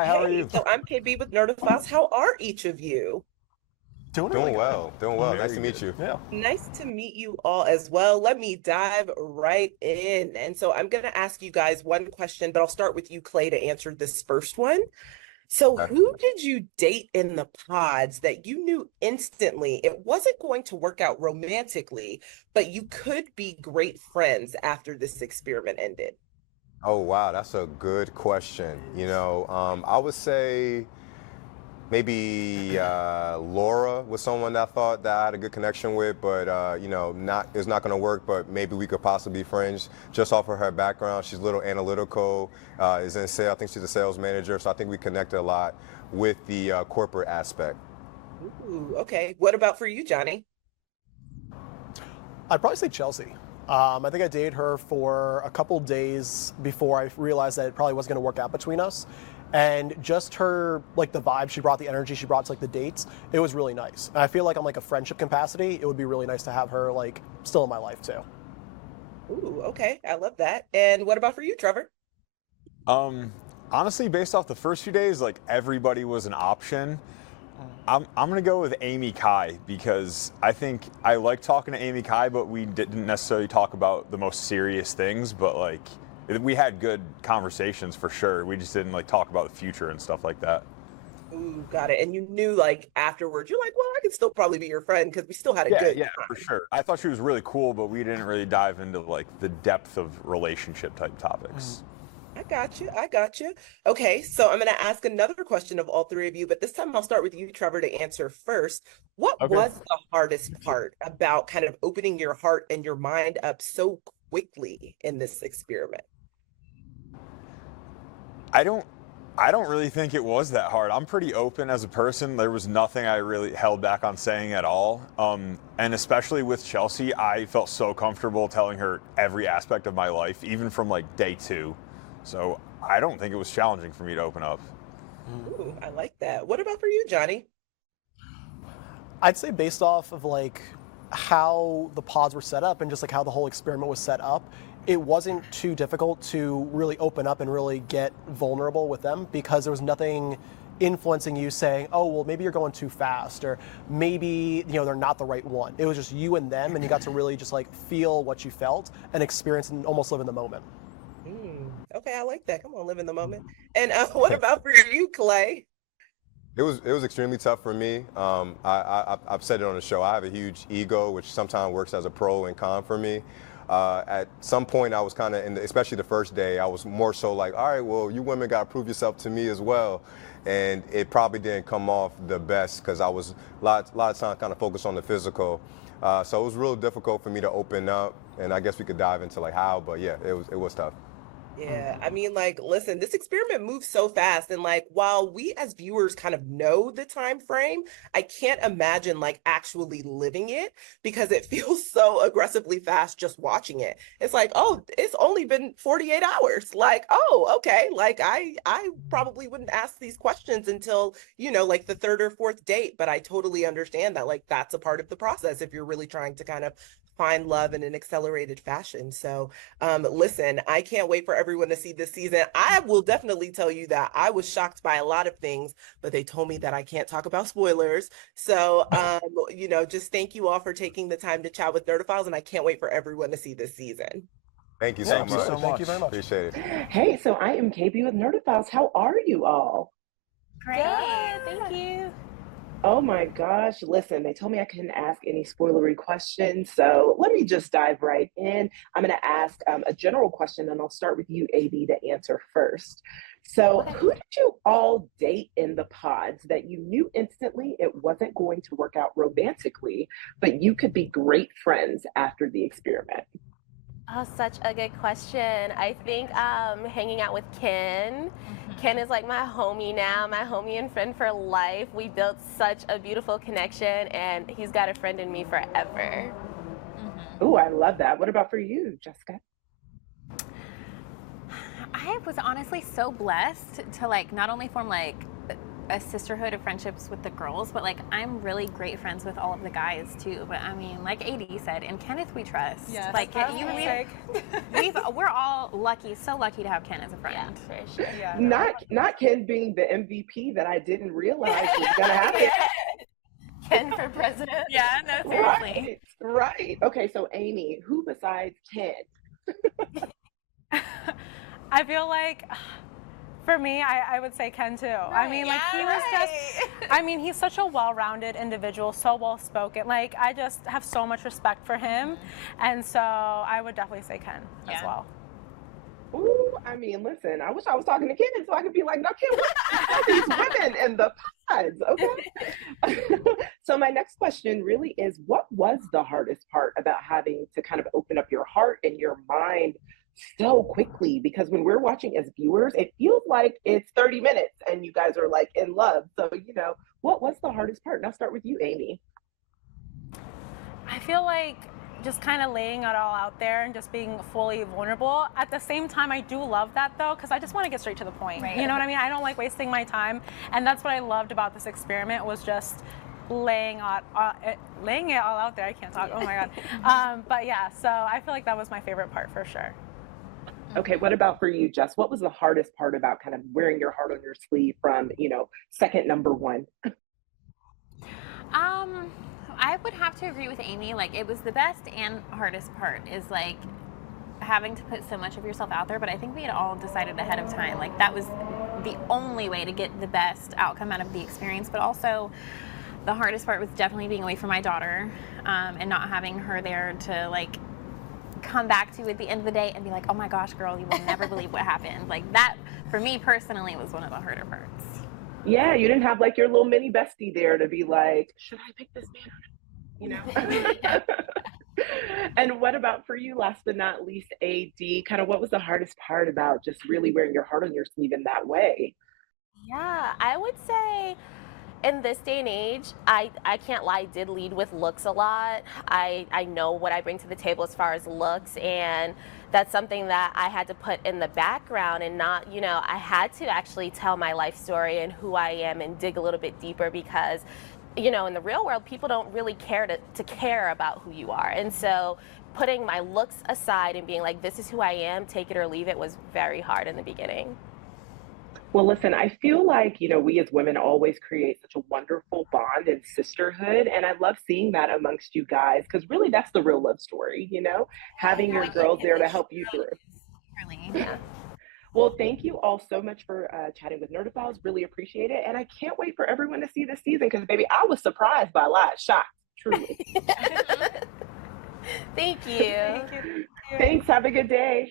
Hi, how are Hey, you? so I'm KB with Nerdophiles. How are each of you? Doing really Doing good. well, doing well. Nice Very to meet good. you. Yeah. Nice to meet you all as well. Let me dive right in. And so I'm going to ask you guys one question, but I'll start with you, Clay, to answer this first one. So, Okay. who did you date in the pods that you knew instantly it wasn't going to work out romantically, but you could be great friends after this experiment ended? Oh wow, that's a good question. I would say maybe Laura was someone that I thought that I had a good connection with, but not it's not going to work. But maybe we could possibly be friends just off of her background. She's a little analytical, is in sales. I think she's a sales manager, so I think we connected a lot with the corporate aspect. Ooh, okay. What about for you, Johnny? I'd probably say Chelsea. I think I dated her for a couple days before I realized that it probably wasn't going to work out between us. And just her, like the vibe she brought, the energy she brought to like the dates, it was really nice. And I feel like on like a friendship capacity, it would be really nice to have her like still in my life too. Ooh, okay. I love that. And what about for you, Trevor? Um, Honestly, based off the first few days, like everybody was an option. I'm gonna go with Amy Kai because I think I like talking to Amy Kai, but we didn't necessarily talk about the most serious things. But like, we had good conversations for sure. We just didn't like talk about the future and stuff like that. Ooh, got it. And you knew like afterwards, you're like, well, I can still probably be your friend because we still had a Yeah, good yeah, for time. sure. I thought she was really cool, but we didn't really dive into like the depth of relationship type topics. I got you. I got you. Okay, so I'm going to ask another question of all three of you, but this time I'll start with you, Trevor, to answer first. What Okay. was the hardest part about kind of opening your heart and your mind up so quickly in this experiment? I don't I don't really think it was that hard. I'm pretty open as a person. There was nothing I really held back on saying at all. And especially with Chelsea, I felt so comfortable telling her every aspect of my life, even from like day 2. So I don't think it was challenging for me to open up. Ooh, I like that. What about for you, Johnny? I'd say based off of like how the pods were set up and just like how the whole experiment was set up, it wasn't too difficult to really open up and really get vulnerable with them because there was nothing influencing you saying, oh, well, maybe you're going too fast or maybe, they're not the right one. It was just you and them and you got to really just like feel what you felt and experience and almost live in the moment. Okay, I like that. Come on, live in the moment. And what about for you, Clay? It was extremely tough for me. I've said it on the show. I have a huge ego, which sometimes works as a pro and con for me. At some point, I was kind of, especially the first day, I was more so like, all right, well, you women got to prove yourself to me as well. And it probably didn't come off the best because I was a lot of time kind of focused on the physical. So it was real difficult for me to open up. And I guess we could dive into like how, but yeah, it was tough. Yeah, I mean, like, listen, this experiment moves so fast, and like, while we as viewers kind of know the time frame, I can't imagine like actually living it because it feels so aggressively fast just watching it. It's like, oh, it's only been 48 hours. Like, oh, okay. Like, I probably wouldn't ask these questions until, like the third or fourth date, but I totally understand that like that's a part of the process if you're really trying to kind of find love in an accelerated fashion. So, listen, I can't wait for everyone to see this season. I will definitely tell you that I was shocked by a lot of things, but they told me that I can't talk about spoilers. So, just thank you all for taking the time to chat with Nerdophiles, and I can't wait for everyone to see this season. Thank you Yeah, so Thank you much. so absolutely. Thank you much. very much. Appreciate it. Hey, so I am KB with Nerdophiles. How are you all? Great, thank you. Oh my gosh, listen, they told me I couldn't ask any spoilery questions, so let me just dive right in. I'm going to ask a general question, and I'll start with you, AB, to answer first. So, Okay. who did you all date in the pods that you knew instantly it wasn't going to work out romantically, but you could be great friends after the experiment? Oh, such a good question. I think hanging out with Ken. Ken is like my homie now, my homie and friend for life. We built such a beautiful connection, and he's got a friend in me forever. Oh, I love that. What about for you, Jessica? I was honestly so blessed to like not only form like a sisterhood of friendships with the girls, but like I'm really great friends with all of the guys too. But I mean, like AD said, in Kenneth we trust. Yes, Like that's you, what I'm saying. we're all lucky, so lucky to have Ken as a friend. Yeah, for sure. Yeah. Not Ken being the MVP that I didn't realize was gonna happen. Ken for president. Yeah, no, seriously. Right. Okay, so Amy, who besides Ken? I feel like, for me, I would say Ken too. I mean, like he was just, I mean, he's such a well-rounded individual, so well-spoken. Like I just have so much respect for him, and so I would definitely say Ken as well. Ooh, I mean, listen, I wish I was talking to Ken so I could be like, no, Ken, what these women in the pods, okay? So my next question really is, what was the hardest part about having to kind of open up your heart and your mind so quickly? Because when we're watching as viewers, it feels like it's 30 minutes and you guys are like in love. So, what was the hardest part? And I'll start with you, Amy. I feel like just kind of laying it all out there and just being fully vulnerable. At the same time, I do love that though, because I just want to get straight to the point. Right. You know what I mean? I don't like wasting my time, and that's what I loved about this experiment was just laying it all out there. I can't talk. Oh my god. But yeah, so I feel like that was my favorite part for sure. Okay, what about for you, Jess? What was the hardest part about kind of wearing your heart on your sleeve from, second number one? I would have to agree with Amy. Like it was the best and hardest part is like having to put so much of yourself out there, but I think we had all decided ahead of time. Like that was the only way to get the best outcome out of the experience, but also the hardest part was definitely being away from my daughter, and not having her there to like come back to at the end of the day and be like, oh my gosh, girl, you will never believe what happened. Like that, for me personally, was one of the harder parts. Yeah, you didn't have like your little mini bestie there to be like, should I pick this man? And what about for you, last but not least, AD, kind of what was the hardest part about just really wearing your heart on your sleeve in that way? Yeah, I would say in this day and age, I can't lie, I did lead with looks a lot. I know what I bring to the table as far as looks, and that's something that I had to put in the background and not, I had to actually tell my life story and who I am and dig a little bit deeper because, in the real world, people don't really care to care about who you are. And so putting my looks aside and being like, this is who I am, take it or leave it, was very hard in the beginning. Well, listen, I feel like, we as women always create such a wonderful bond and sisterhood. And I love seeing that amongst you guys, because really that's the real love story, having your girls there to help you through. Really. Yeah. Well, thank you all so much for chatting with Nerdophiles. Really appreciate it. And I can't wait for everyone to see this season because, baby, I was surprised by a lot. Shocked, truly. Thank you. Thank you. Thanks. Have a good day.